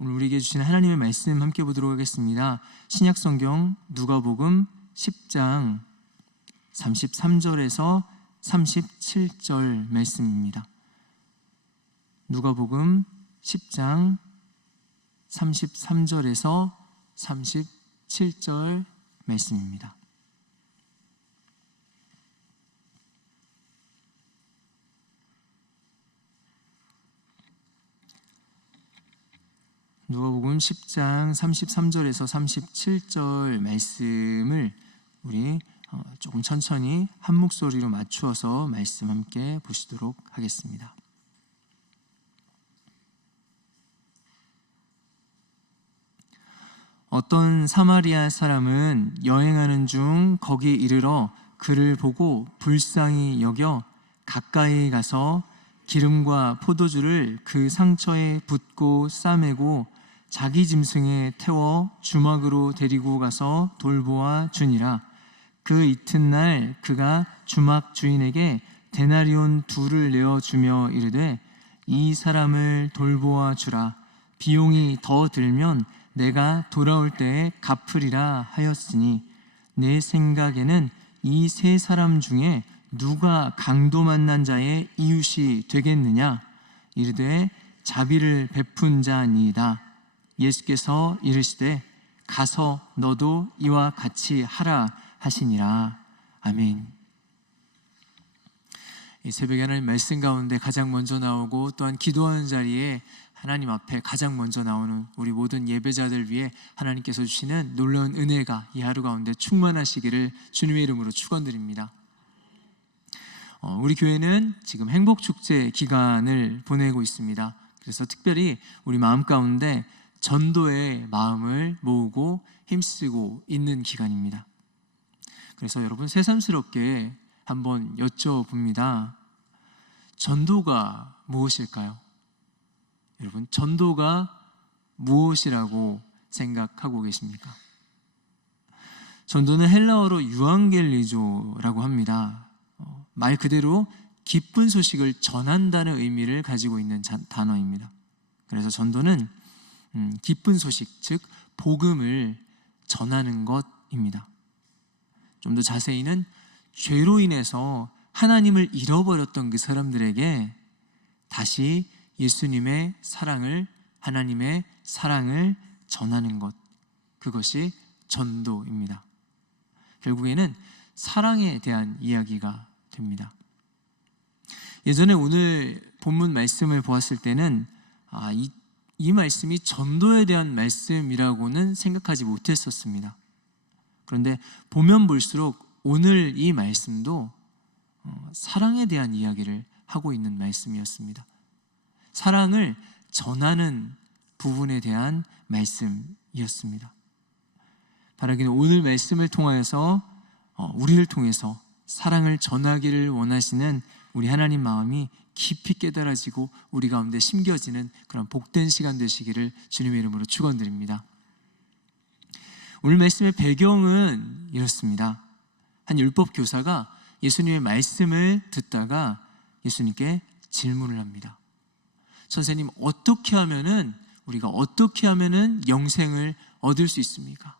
오늘 우리에게 주신 하나님의 말씀 함께 보도록 하겠습니다. 신약성경 누가복음 10장 33절에서 37절 말씀입니다. 누가복음 10장 33절에서 37절 말씀입니다. 누가복음 10장 33절에서 37절 말씀을 우리 조금 천천히 한 목소리로 맞추어서 말씀 함께 보시도록 하겠습니다. 어떤 사마리아 사람은 여행하는 중 거기 이르러 그를 보고 불쌍히 여겨 가까이 가서 기름과 포도주를 그 상처에 붓고 싸매고 자기 짐승에 태워 주막으로 데리고 가서 돌보아 주니라. 그 이튿날 그가 주막 주인에게 데나리온 2를 내어주며 이르되 이 사람을 돌보아 주라. 비용이 더 들면 내가 돌아올 때에 갚으리라 하였으니 내 생각에는 이 세 사람 중에 누가 강도 만난 자의 이웃이 되겠느냐? 이르되 자비를 베푼 자니이다. 예수께서 이르시되 가서 너도 이와 같이 하라 하시니라. 아멘. 이 새벽에 하나님 말씀 가운데 가장 먼저 나오고 또한 기도하는 자리에 하나님 앞에 가장 먼저 나오는 우리 모든 예배자들 위해 하나님께서 주시는 놀라운 은혜가 이 하루 가운데 충만하시기를 주님의 이름으로 축원드립니다. 우리 교회는 지금 행복축제 기간을 보내고 있습니다. 그래서 특별히 우리 마음 가운데 전도의 마음을 모으고 힘쓰고 있는 기간입니다. 그래서 여러분 새삼스럽게 한번 여쭤봅니다. 전도가 무엇일까요? 여러분 전도가 무엇이라고 생각하고 계십니까? 전도는 헬라어로 유앙겔리조라고 합니다. 말 그대로 기쁜 소식을 전한다는 의미를 가지고 있는 단어입니다. 그래서 전도는 기쁜 소식, 즉 복음을 전하는 것입니다. 좀 더 자세히는 죄로 인해서 하나님을 잃어버렸던 그 사람들에게 다시 예수님의 사랑을, 하나님의 사랑을 전하는 것, 그것이 전도입니다. 결국에는 사랑에 대한 이야기가 됩니다. 예전에 오늘 본문 말씀을 보았을 때는 이 말씀이 전도에 대한 말씀이라고는 생각하지 못했었습니다. 그런데 보면 볼수록 오늘 이 말씀도 사랑에 대한 이야기를 하고 있는 말씀이었습니다. 사랑을 전하는 부분에 대한 말씀이었습니다. 바라기는 오늘 말씀을 통하여서 우리를 통해서 사랑을 전하기를 원하시는 우리 하나님 마음이 깊이 깨달아지고 우리 가운데 심겨지는 그런 복된 시간 되시기를 주님의 이름으로 축원드립니다. 오늘 말씀의 배경은 이렇습니다. 한 율법 교사가 예수님의 말씀을 듣다가 예수님께 질문을 합니다. 선생님, 우리가 어떻게 하면은 영생을 얻을 수 있습니까?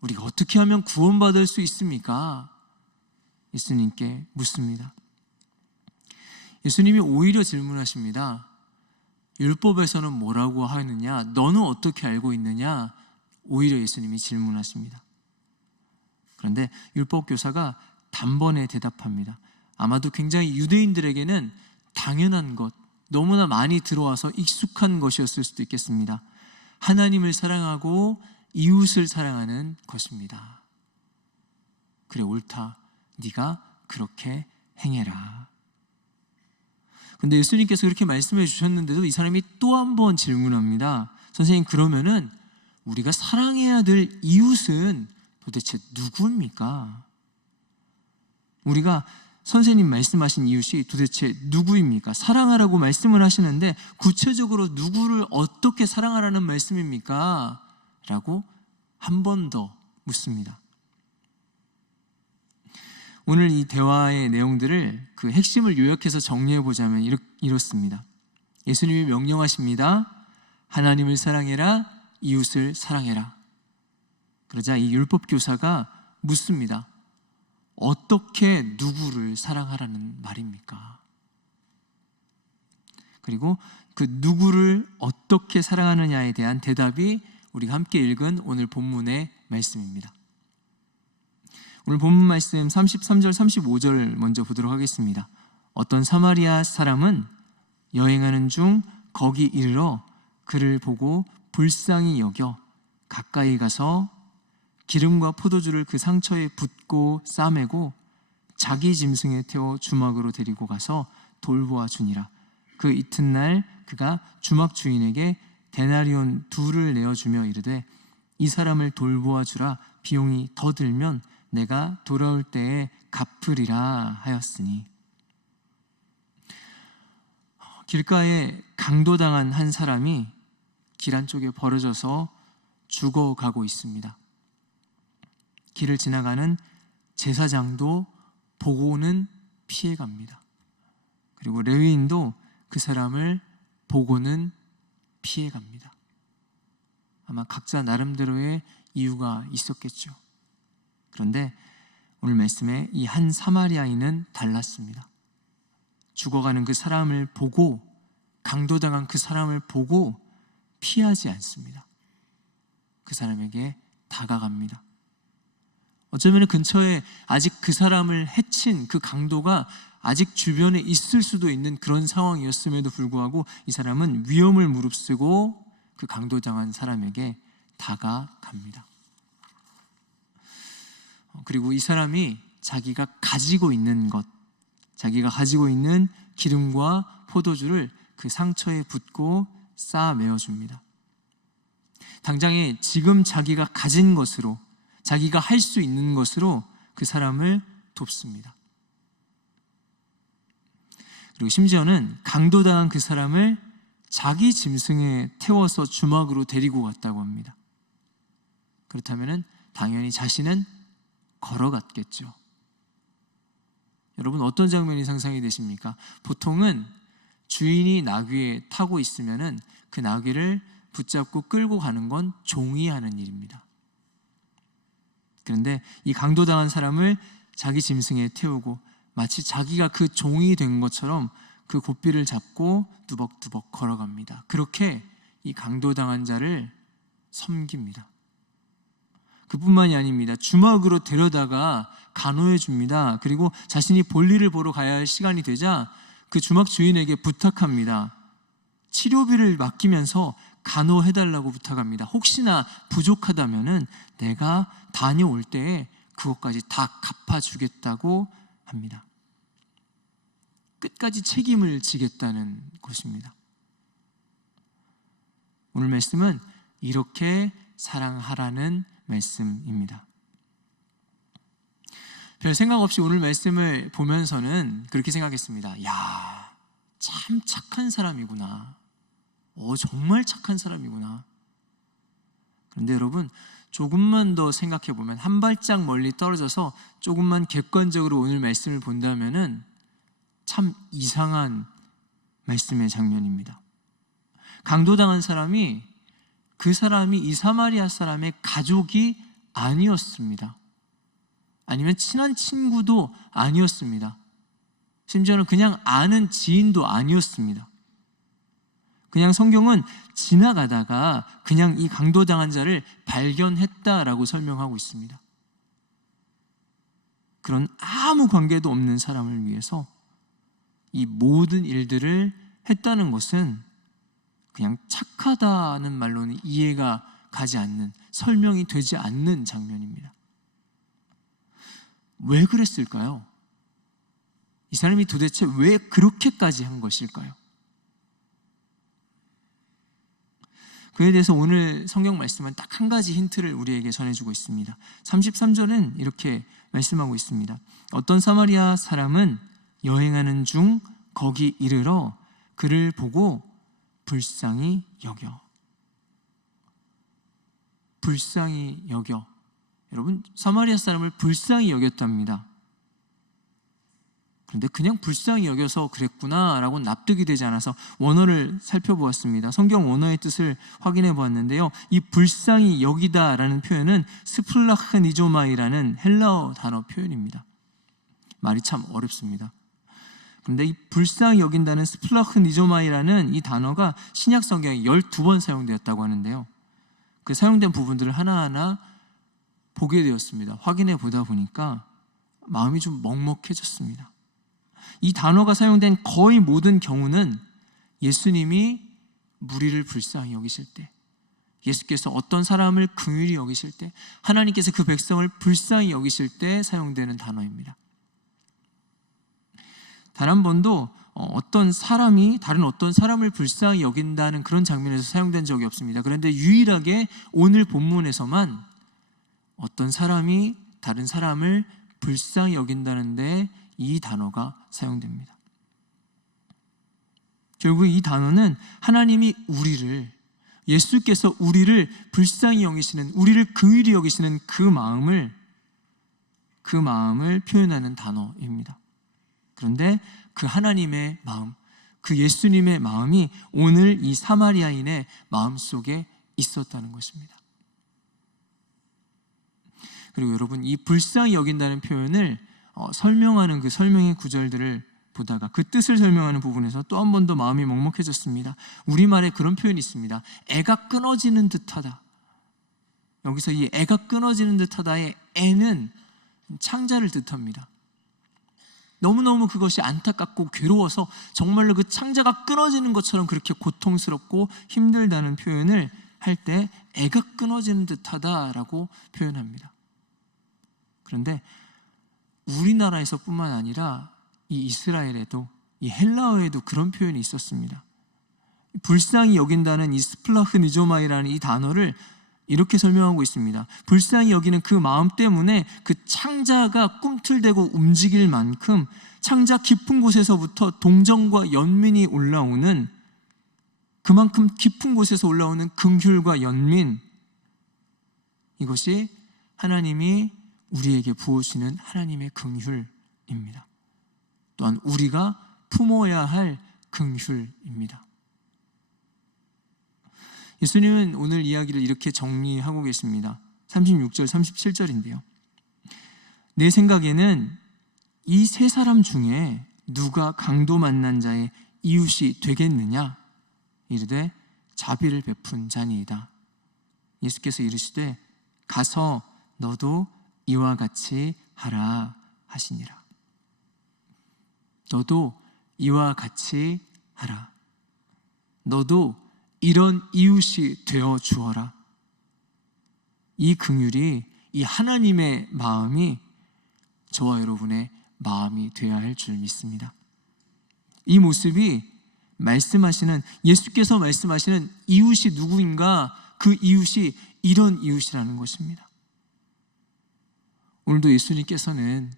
우리가 어떻게 하면 구원받을 수 있습니까? 예수님께 묻습니다. 예수님이 오히려 질문하십니다. 율법에서는 뭐라고 하느냐? 너는 어떻게 알고 있느냐? 오히려 예수님이 질문하십니다. 그런데 율법 교사가 단번에 대답합니다. 아마도 굉장히 유대인들에게는 당연한 것, 너무나 많이 들어와서 익숙한 것이었을 수도 있겠습니다. 하나님을 사랑하고 이웃을 사랑하는 것입니다. 그래, 옳다. 네가 그렇게 행해라. 근데 예수님께서 그렇게 말씀해 주셨는데도 이 사람이 또 한 번 질문합니다. 선생님, 그러면은 우리가 사랑해야 될 이웃은 도대체 누구입니까? 우리가 선생님 말씀하신 이웃이 도대체 누구입니까? 사랑하라고 말씀을 하시는데 구체적으로 누구를 어떻게 사랑하라는 말씀입니까? 라고 한 번 더 묻습니다. 오늘 이 대화의 내용들을 그 핵심을 요약해서 정리해 보자면 이렇습니다. 예수님이 명령하십니다. 하나님을 사랑해라, 이웃을 사랑해라. 그러자 이 율법 교사가 묻습니다. 어떻게 누구를 사랑하라는 말입니까? 그리고 그 누구를 어떻게 사랑하느냐에 대한 대답이 우리가 함께 읽은 오늘 본문의 말씀입니다. 오늘 본문 말씀 33절 35절 먼저 보도록 하겠습니다. 어떤 사마리아 사람은 여행하는 중 거기 이르러 그를 보고 불쌍히 여겨 가까이 가서 기름과 포도주를 그 상처에 붓고 싸매고 자기 짐승에 태워 주막으로 데리고 가서 돌보아 주니라. 그 이튿날 그가 주막 주인에게 데나리온 2를 내어주며 이르되 이 사람을 돌보아 주라. 비용이 더 들면 내가 돌아올 때에 갚으리라 하였으니. 길가에 강도당한 한 사람이 길 한쪽에 벌어져서 죽어가고 있습니다. 길을 지나가는 제사장도 보고는 피해갑니다. 그리고 레위인도 그 사람을 보고는 피해갑니다. 아마 각자 나름대로의 이유가 있었겠죠. 그런데 오늘 말씀에 이 한 사마리아인은 달랐습니다. 죽어가는 그 사람을 보고, 강도당한 그 사람을 보고 피하지 않습니다. 그 사람에게 다가갑니다. 어쩌면 근처에 아직 그 사람을 해친 그 강도가 아직 주변에 있을 수도 있는 그런 상황이었음에도 불구하고 이 사람은 위험을 무릅쓰고 그 강도당한 사람에게 다가갑니다. 그리고 이 사람이 자기가 가지고 있는 것, 자기가 가지고 있는 기름과 포도주를 그 상처에 붓고 쌓아 메어줍니다. 당장에 지금 자기가 가진 것으로, 자기가 할 수 있는 것으로 그 사람을 돕습니다. 그리고 심지어는 강도당한 그 사람을 자기 짐승에 태워서 주막으로 데리고 갔다고 합니다. 그렇다면 당연히 자신은 걸어갔겠죠. 여러분, 어떤 장면이 상상이 되십니까? 보통은 주인이 나귀에 타고 있으면은 그 나귀를 붙잡고 끌고 가는 건 종이 하는 일입니다. 그런데 이 강도당한 사람을 자기 짐승에 태우고 마치 자기가 그 종이 된 것처럼 그 고삐를 잡고 두벅두벅 걸어갑니다. 그렇게 이 강도당한 자를 섬깁니다. 그뿐만이 아닙니다. 주막으로 데려다가 간호해 줍니다. 그리고 자신이 볼일을 보러 가야 할 시간이 되자 그 주막 주인에게 부탁합니다. 치료비를 맡기면서 간호해달라고 부탁합니다. 혹시나 부족하다면은 내가 다녀올 때에 그것까지 다 갚아주겠다고 합니다. 끝까지 책임을 지겠다는 것입니다. 오늘 말씀은 이렇게 사랑하라는 말씀입니다. 별 생각 없이 오늘 말씀을 보면서는 그렇게 생각했습니다. 야, 참 착한 사람이구나. 정말 착한 사람이구나. 그런데 여러분, 조금만 더 생각해 보면, 한 발짝 멀리 떨어져서 조금만 객관적으로 오늘 말씀을 본다면은 참 이상한 말씀의 장면입니다. 강도당한 사람이, 그 사람이 이 사마리아 사람의 가족이 아니었습니다. 아니면 친한 친구도 아니었습니다. 심지어는 그냥 아는 지인도 아니었습니다. 그냥 성경은 지나가다가 그냥 이 강도당한 자를 발견했다라고 설명하고 있습니다. 그런 아무 관계도 없는 사람을 위해서 이 모든 일들을 했다는 것은 그냥 착하다는 말로는 이해가 가지 않는, 설명이 되지 않는 장면입니다. 왜 그랬을까요? 이 사람이 도대체 왜 그렇게까지 한 것일까요? 그에 대해서 오늘 성경 말씀은 딱 한 가지 힌트를 우리에게 전해주고 있습니다. 33절은 이렇게 말씀하고 있습니다. 어떤 사마리아 사람은 여행하는 중 거기 이르러 그를 보고 불쌍히 여겨. 불쌍히 여겨. 여러분, 사마리아 사람을 불쌍히 여겼답니다. 그런데 그냥 불쌍히 여겨서 그랬구나라고 납득이 되지 않아서 원어를 살펴보았습니다. 성경 원어의 뜻을 확인해 보았는데요. 이 불쌍히 여기다라는 표현은 스플라흐니조마이라는 헬라어 단어 표현입니다. 말이 참 어렵습니다. 그런데 이 불쌍히 여긴다는 스플라흐니조마이라는 이 단어가 신약 성경에 12번 사용되었다고 하는데요. 그 사용된 부분들을 하나하나 보게 되었습니다. 확인해 보다 보니까 마음이 좀 먹먹해졌습니다. 이 단어가 사용된 거의 모든 경우는 예수님이 무리를 불쌍히 여기실 때, 예수께서 어떤 사람을 긍휼히 여기실 때, 하나님께서 그 백성을 불쌍히 여기실 때 사용되는 단어입니다. 단 한 번도 어떤 사람이 다른 어떤 사람을 불쌍히 여긴다는 그런 장면에서 사용된 적이 없습니다. 그런데 유일하게 오늘 본문에서만 어떤 사람이 다른 사람을 불쌍히 여긴다는데 이 단어가 사용됩니다. 결국 이 단어는 하나님이 우리를, 예수께서 우리를 불쌍히 여기시는, 우리를 긍휼히 여기시는 그 마음을 표현하는 단어입니다. 그런데 그 하나님의 마음, 그 예수님의 마음이 오늘 이 사마리아인의 마음속에 있었다는 것입니다. 그리고 여러분, 이 불쌍히 여긴다는 표현을 설명하는 그 설명의 구절들을 보다가 그 뜻을 설명하는 부분에서 또 한 번 더 마음이 먹먹해졌습니다. 우리말에 그런 표현이 있습니다. 애가 끊어지는 듯하다. 여기서 이 애가 끊어지는 듯하다의 애는 창자를 뜻합니다. 너무너무 그것이 안타깝고 괴로워서 정말로 그 창자가 끊어지는 것처럼 그렇게 고통스럽고 힘들다는 표현을 할 때 애가 끊어지는 듯하다라고 표현합니다. 그런데 우리나라에서뿐만 아니라 이 이스라엘에도, 이 헬라어에도 그런 표현이 있었습니다. 불쌍히 여긴다는 이 스플라흐니조마이라는 이 단어를 이렇게 설명하고 있습니다. 불쌍히 여기는 그 마음 때문에 그 창자가 꿈틀대고 움직일 만큼 창자 깊은 곳에서부터 동정과 연민이 올라오는, 그만큼 깊은 곳에서 올라오는 긍휼과 연민, 이것이 하나님이 우리에게 부어주시는 하나님의 긍휼입니다. 또한 우리가 품어야 할 긍휼입니다. 예수님은 오늘 이야기를 이렇게 정리하고 계십니다. 36절, 37절인데요. 내 생각에는 이 세 사람 중에 누가 강도 만난 자의 이웃이 되겠느냐? 이르되 자비를 베푼 자니이다. 예수께서 이르시되 가서 너도 이와 같이 하라 하시니라. 너도 이와 같이 하라. 너도 이런 이웃이 되어 주어라. 이 긍휼이, 이 하나님의 마음이 저와 여러분의 마음이 되어야 할 줄 믿습니다. 이 모습이 말씀하시는, 예수께서 말씀하시는 이웃이 누구인가? 그 이웃이 이런 이웃이라는 것입니다. 오늘도 예수님께서는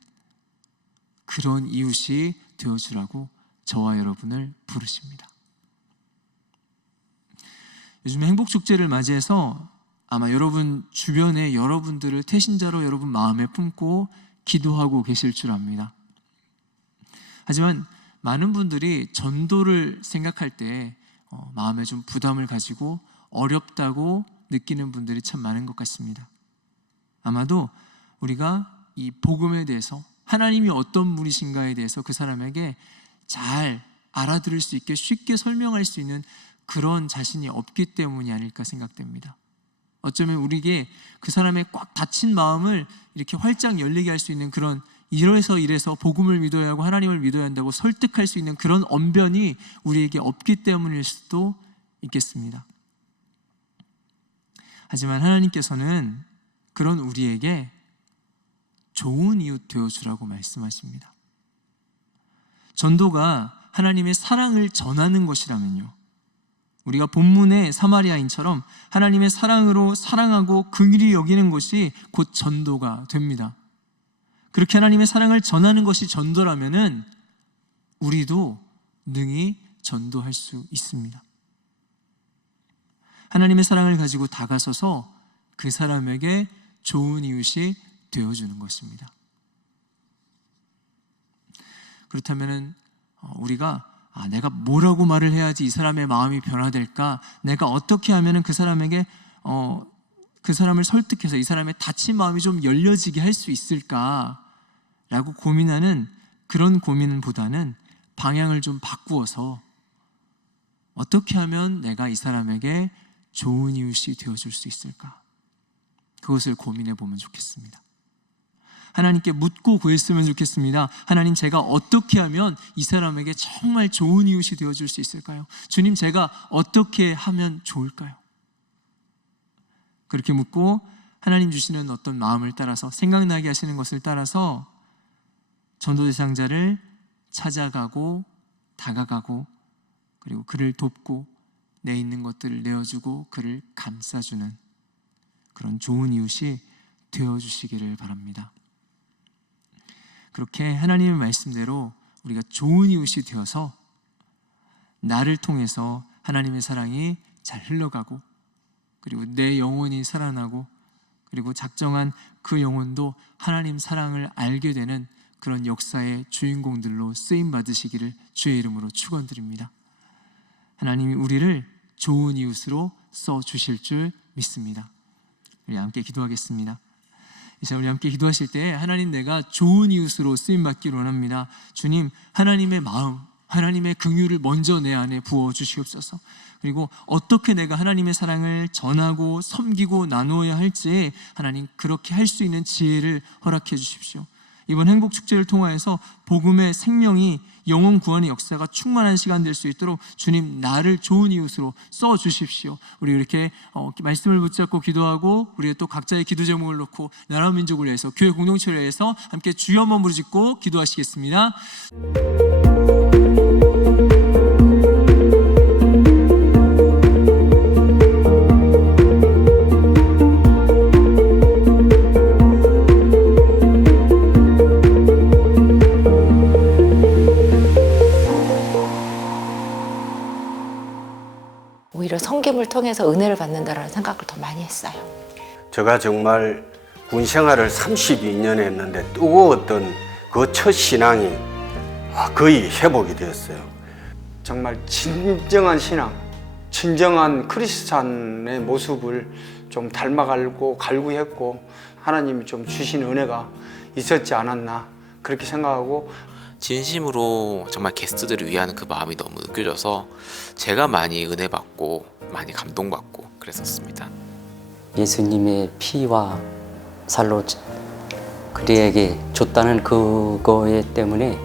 그런 이웃이 되어주라고 저와 여러분을 부르십니다. 요즘에 행복축제를 맞이해서 아마 여러분 주변에 여러분들을 태신자로 여러분 마음에 품고 기도하고 계실 줄 압니다. 하지만 많은 분들이 전도를 생각할 때 마음에 좀 부담을 가지고 어렵다고 느끼는 분들이 참 많은 것 같습니다. 아마도 우리가 이 복음에 대해서, 하나님이 어떤 분이신가에 대해서 그 사람에게 잘 알아들을 수 있게 쉽게 설명할 수 있는 그런 자신이 없기 때문이 아닐까 생각됩니다. 어쩌면 우리에게 그 사람의 꽉 닫힌 마음을 이렇게 활짝 열리게 할 수 있는 그런, 이래서 복음을 믿어야 하고 하나님을 믿어야 한다고 설득할 수 있는 그런 언변이 우리에게 없기 때문일 수도 있겠습니다. 하지만 하나님께서는 그런 우리에게 좋은 이웃 되어주라고 말씀하십니다. 전도가 하나님의 사랑을 전하는 것이라면요, 우리가 본문의 사마리아인처럼 하나님의 사랑으로 사랑하고 긍휼히 여기는 것이 곧 전도가 됩니다. 그렇게 하나님의 사랑을 전하는 것이 전도라면은 우리도 능히 전도할 수 있습니다. 하나님의 사랑을 가지고 다가서서 그 사람에게 좋은 이웃이 되어주는 것입니다. 그렇다면은 우리가 내가 뭐라고 말을 해야지 이 사람의 마음이 변화될까? 내가 어떻게 하면은 그 사람에게 그 사람을 설득해서 이 사람의 다친 마음이 좀 열려지게 할 수 있을까? 라고 고민하는 그런 고민보다는 방향을 좀 바꾸어서 어떻게 하면 내가 이 사람에게 좋은 이웃이 되어줄 수 있을까? 그것을 고민해 보면 좋겠습니다. 하나님께 묻고 구했으면 좋겠습니다. 하나님, 제가 어떻게 하면 이 사람에게 정말 좋은 이웃이 되어줄 수 있을까요? 주님, 제가 어떻게 하면 좋을까요? 그렇게 묻고 하나님 주시는 어떤 마음을 따라서, 생각나게 하시는 것을 따라서 전도 대상자를 찾아가고 다가가고 그리고 그를 돕고 내 있는 것들을 내어주고 그를 감싸주는 그런 좋은 이웃이 되어주시기를 바랍니다. 그렇게 하나님의 말씀대로 우리가 좋은 이웃이 되어서 나를 통해서 하나님의 사랑이 잘 흘러가고 그리고 내 영혼이 살아나고 그리고 작정한 그 영혼도 하나님 사랑을 알게 되는 그런 역사의 주인공들로 쓰임 받으시기를 주의 이름으로 축원드립니다. 하나님이 우리를 좋은 이웃으로 써주실 줄 믿습니다. 우리 함께 기도하겠습니다. 이제 우리 함께 기도하실 때 하나님, 내가 좋은 이웃으로 쓰임받기를 원합니다. 주님, 하나님의 마음, 하나님의 긍휼을 먼저 내 안에 부어주시옵소서. 그리고 어떻게 내가 하나님의 사랑을 전하고 섬기고 나누어야 할지 하나님, 그렇게 할 수 있는 지혜를 허락해 주십시오. 이번 행복축제를 통하여서 복음의 생명이 영혼 구원의 역사가 충만한 시간 될 수 있도록 주님, 나를 좋은 이웃으로 써주십시오. 우리 이렇게 말씀을 붙잡고 기도하고 우리가 또 각자의 기도 제목을 놓고 나라 민족을 위해서, 교회 공동체를 위해서 함께 주여 한번 부르짖고 기도하시겠습니다. 오히려 섬김을 통해서 은혜를 받는다라는 생각을 더 많이 했어요. 제가 정말 군 생활을 32년 했는데 뜨거웠던 그 첫 신앙이 거의 회복이 되었어요. 정말 진정한 신앙, 진정한 크리스찬의 모습을 좀 닮아가고 갈구했고 하나님이 좀 주신 은혜가 있었지 않았나 그렇게 생각하고, 진심으로 정말 게스트들을 위하는 그 마음이 너무 느껴져서 제가 많이 은혜 받고 많이 감동받고 그랬었습니다. 예수님의 피와 살로 그리에게 줬다는 그거에 때문에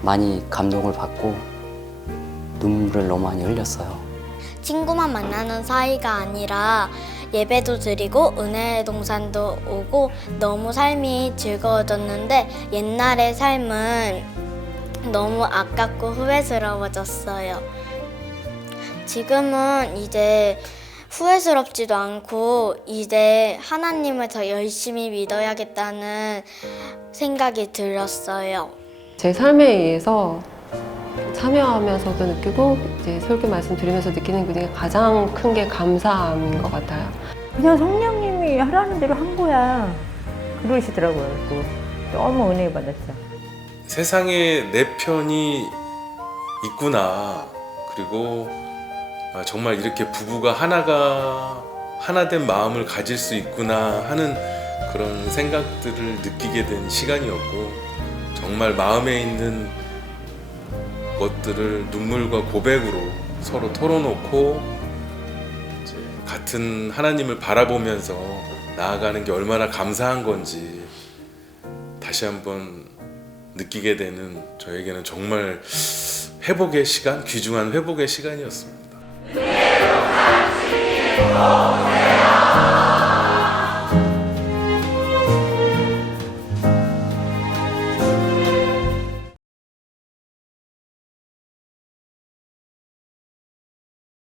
많이 감동을 받고 눈물을 너무 많이 흘렸어요. 친구만 만나는 사이가 아니라 예배도 드리고 은혜의 동산도 오고 너무 삶이 즐거워졌는데 옛날의 삶은 너무 아깝고 후회스러워졌어요. 지금은 이제 후회스럽지도 않고 이제 하나님을 더 열심히 믿어야겠다는 생각이 들었어요. 제 삶에 의해서 참여하면서도 느끼고 이제 설교 말씀 들으면서 느끼는 게 가장 큰 게 감사함인 것 같아요. 그냥 성령님이 하라는 대로 한 거야 그러시더라고요. 그리고 너무 은혜 받았죠. 세상에 내 편이 있구나. 그리고 정말 이렇게 부부가 하나된 마음을 가질 수 있구나 하는 그런 생각들을 느끼게 된 시간이었고, 정말 마음에 있는 것들을 눈물과 고백으로 서로 털어놓고 이제 같은 하나님을 바라보면서 나아가는 게 얼마나 감사한 건지 다시 한번 느끼게 되는, 저에게는 정말 회복의 시간, 귀중한 회복의 시간이었습니다.